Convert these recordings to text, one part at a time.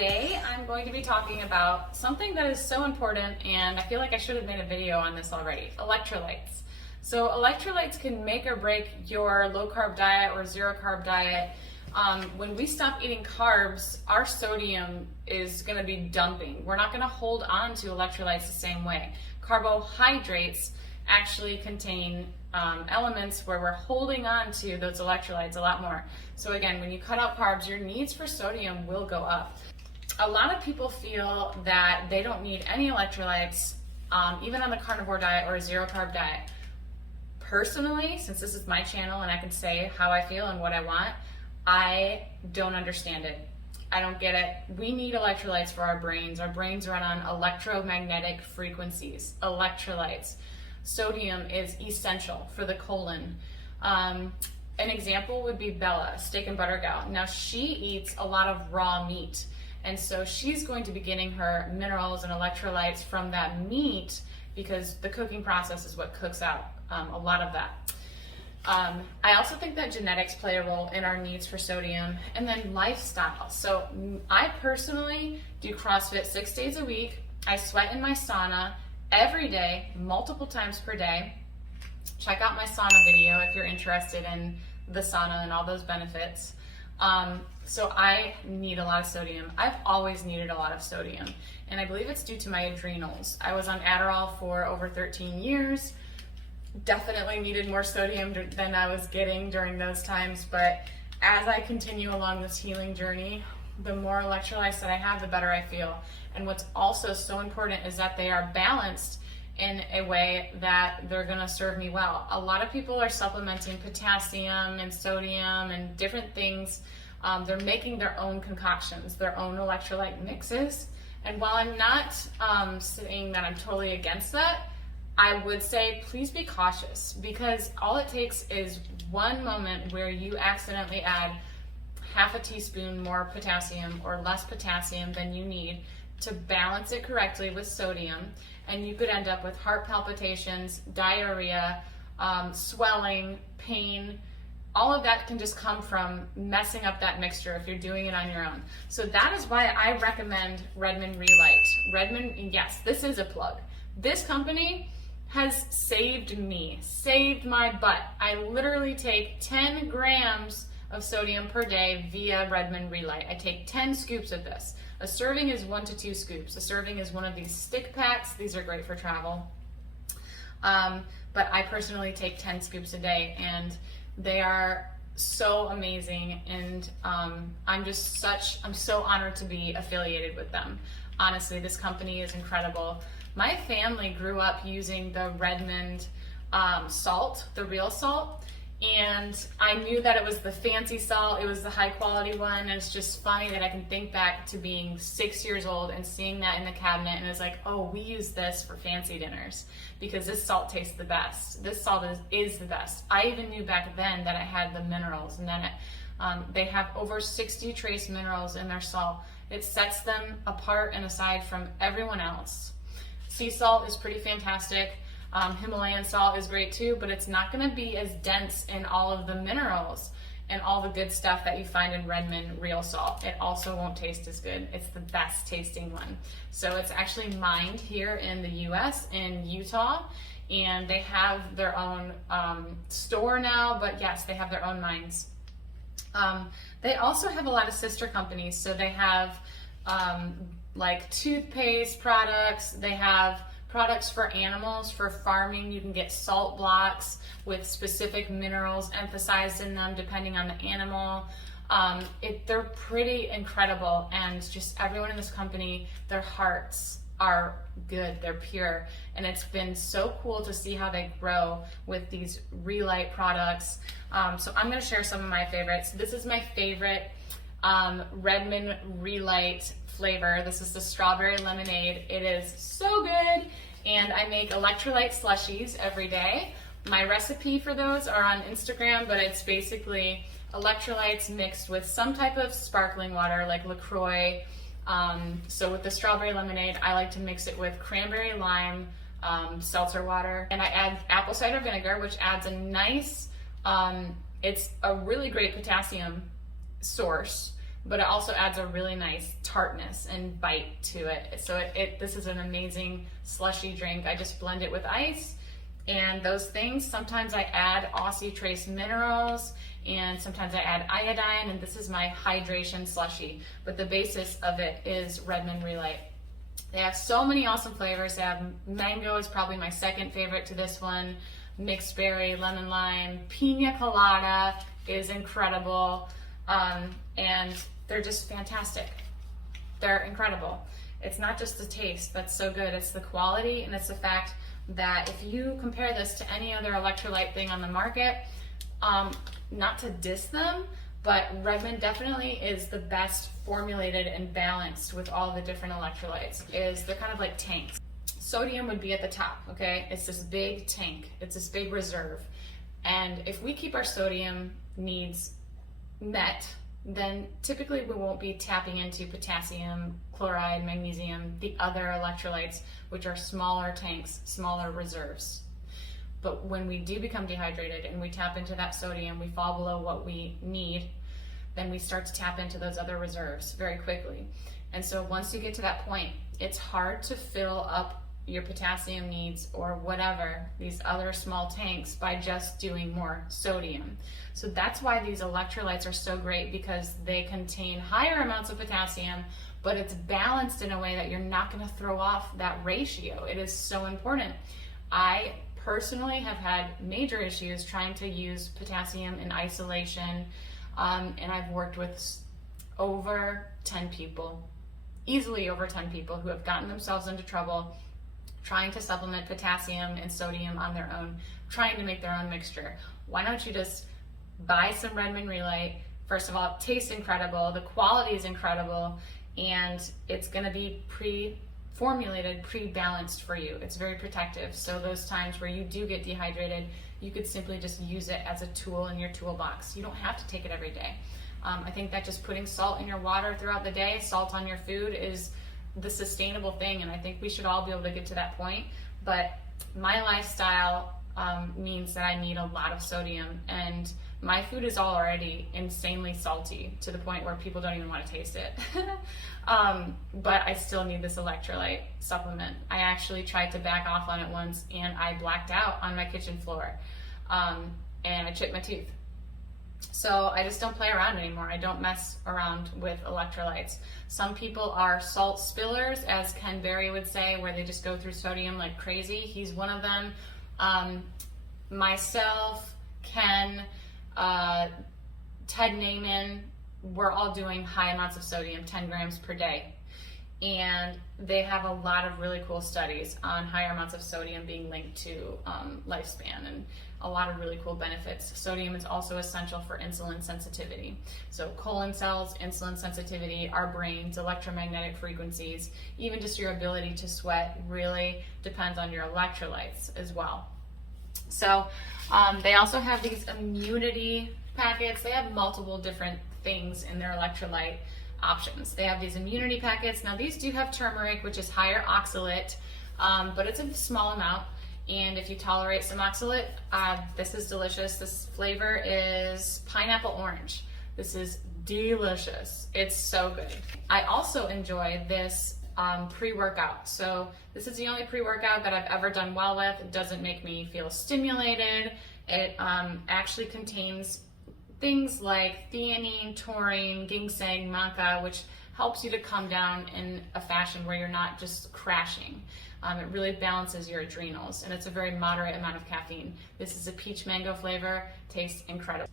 Today I'm going to be talking about something that is so important, and I feel like I should have made a video on this already: electrolytes. So electrolytes can make or break your low carb diet or zero carb diet. When we stop eating carbs, our sodium is going to be dumping. We're not going to hold on to electrolytes the same way. Carbohydrates actually contain elements where we're holding on to those electrolytes a lot more. So again, when you cut out carbs, your needs for sodium will go up. A lot of people feel that they don't need any electrolytes, even on the carnivore diet or a zero carb diet. Personally, since this is my channel and I can say how I feel and what I want, I don't understand it. I don't get it. We need electrolytes for our brains. Our brains run on electromagnetic frequencies, electrolytes. Sodium is essential for the colon. An example would be Bella, steak and butter gal. Now she eats a lot of raw meat, and so she's going to be getting her minerals and electrolytes from that meat because the cooking process is what cooks out a lot of that. I also think that genetics play a role in our needs for sodium, and then lifestyle. So I personally do CrossFit 6 days a week. I sweat in my sauna every day, multiple times per day. Check out my sauna video if you're interested in the sauna and all those benefits. So I need a lot of sodium. I've always needed a lot of sodium, and I believe it's due to my adrenals. I was on Adderall for over 13 years. Definitely needed more sodium than I was getting during those times, but as I continue along this healing journey, the more electrolytes that I have, the better I feel. And what's also so important is that they are balanced in a way that they're gonna serve me well. A lot of people are supplementing potassium and sodium and different things. They're making their own concoctions, their own electrolyte mixes. And while I'm not saying that I'm totally against that, I would say please be cautious, because all it takes is one moment where you accidentally add half a teaspoon more potassium or less potassium than you need to balance it correctly with sodium, and you could end up with heart palpitations, diarrhea, swelling, pain. All of that can just come from messing up that mixture if you're doing it on your own. So that is why I recommend Redmond Re-Lyte. Redmond, yes, this is a plug. This company has saved me, saved my butt. I literally take 10 grams of sodium per day via Redmond Re-Lyte. I take 10 scoops of this. A serving is 1 to 2 scoops. A serving is one of these stick packs. These are great for travel. But I personally take 10 scoops a day, and they are so amazing, and I'm so honored to be affiliated with them. Honestly, this company is incredible. My family grew up using the Redmond salt, the real salt, and I knew that it was the fancy salt, it was the high quality one, and it's just funny that I can think back to being 6 years old and seeing that in the cabinet, and it's like, oh, we use this for fancy dinners because this salt tastes the best. This salt is the best. I even knew back then that it had the minerals, and then they have over 60 trace minerals in their salt. It sets them apart and aside from everyone else. Sea salt is pretty fantastic. Himalayan salt is great too, but it's not going to be as dense in all of the minerals and all the good stuff that you find in Redmond real salt. It also won't taste as good. It's the best tasting one. So it's actually mined here in the US, in Utah, and they have their own store now, but yes, they have their own mines. They also have a lot of sister companies, so they have like toothpaste products, they have products for animals, for farming. You can get salt blocks with specific minerals emphasized in them depending on the animal. They're pretty incredible, and just everyone in this company, their hearts are good, they're pure, and it's been so cool to see how they grow with these Re-Lyte products. So I'm going to share some of my favorites. This is my favorite Redmond Re-Lyte flavor. This is the strawberry lemonade. It is so good, and I make electrolyte slushies every day. My recipe for those are on Instagram, but it's basically electrolytes mixed with some type of sparkling water like LaCroix. So with the strawberry lemonade, I like to mix it with cranberry lime, seltzer water, and I add apple cider vinegar, which adds a nice, it's a really great potassium source but it also adds a really nice tartness and bite to it. So this is an amazing slushy drink. I just blend it with ice and those things. Sometimes I add Aussie Trace minerals, and sometimes I add iodine, and this is my hydration slushy. But the basis of it is Redmond Relight. They have so many awesome flavors. They have mango is probably my second favorite to this one. Mixed berry, lemon lime, pina colada is incredible. And they're just fantastic. They're incredible. It's not just the taste that's so good, it's the quality, and it's the fact that if you compare this to any other electrolyte thing on the market, not to diss them, but Redmond definitely is the best formulated and balanced with all the different electrolytes. They're kind of like tanks. Sodium would be at the top, okay? It's this big tank, it's this big reserve. And if we keep our sodium needs met, then typically we won't be tapping into potassium, chloride, magnesium, the other electrolytes, which are smaller tanks, smaller reserves. But when we do become dehydrated and we tap into that sodium, we fall below what we need, then we start to tap into those other reserves very quickly. And so once you get to that point, it's hard to fill up your potassium needs or whatever, these other small tanks, by just doing more sodium. So that's why these electrolytes are so great, because they contain higher amounts of potassium, but it's balanced in a way that you're not going to throw off that ratio. It is so important. I personally have had major issues trying to use potassium in isolation, and I've worked with over 10 people, easily over 10 people, who have gotten themselves into trouble trying to supplement potassium and sodium on their own, trying to make their own mixture. Why don't you just buy some Redmond Relight? First of all, it tastes incredible, the quality is incredible, and it's going to be pre-formulated, pre-balanced for you. It's very protective. So those times where you do get dehydrated, you could simply just use it as a tool in your toolbox. You don't have to take it every day. I think that just putting salt in your water throughout the day, salt on your food, is the sustainable thing, and I think we should all be able to get to that point. But my lifestyle means that I need a lot of sodium, and my food is already insanely salty to the point where people don't even want to taste it. But I still need this electrolyte supplement. I actually tried to back off on it once, and I blacked out on my kitchen floor, and I chipped my tooth. So I just don't play around anymore. I don't mess around with electrolytes. Some people are salt spillers, as Ken Berry would say, where they just go through sodium like crazy. He's one of them. Myself, Ken, Ted Naiman, we're all doing high amounts of sodium, 10 grams per day. And they have a lot of really cool studies on higher amounts of sodium being linked to lifespan, and a lot of really cool benefits. Sodium is also essential for insulin sensitivity. So colon cells, insulin sensitivity, our brains, electromagnetic frequencies, even just your ability to sweat really depends on your electrolytes as well. So they also have these immunity packets. They have multiple different things in their electrolyte options. They have these immunity packets. Now these do have turmeric, which is higher oxalate, but it's a small amount. And if you tolerate some oxalate, this is delicious. This flavor is pineapple orange. This is delicious. It's so good. I also enjoy this pre-workout. So this is the only pre-workout that I've ever done well with. It doesn't make me feel stimulated. It actually contains things like theanine, taurine, ginseng, maca, which helps you to come down in a fashion where you're not just crashing. It really balances your adrenals, and it's a very moderate amount of caffeine. This is a peach mango flavor, tastes incredible.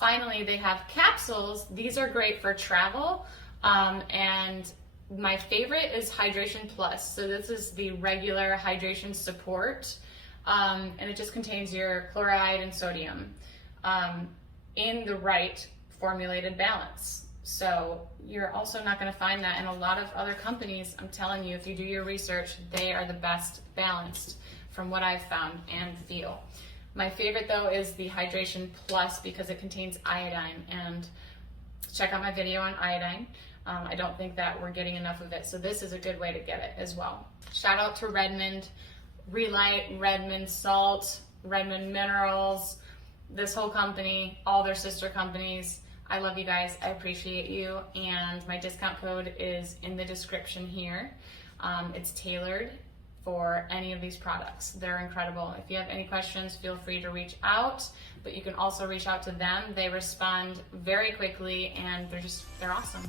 Finally, they have capsules. These are great for travel, and my favorite is Hydration Plus. So this is the regular hydration support, and it just contains your chloride and sodium in the right formulated balance. So you're also not going to find that in a lot of other companies. I'm telling you, if you do your research, they are the best balanced from what I've found and feel. My favorite though is the Hydration Plus, because it contains iodine, and check out my video on iodine. I don't think that we're getting enough of it, so this is a good way to get it as well. Shout out to Redmond Relight, Redmond Salt, Redmond Minerals, this whole company, all their sister companies. I love you guys. I appreciate you. And my discount code is in the description here. It's tailored for any of these products. They're incredible. If you have any questions, feel free to reach out, but you can also reach out to them. They respond very quickly and they're awesome.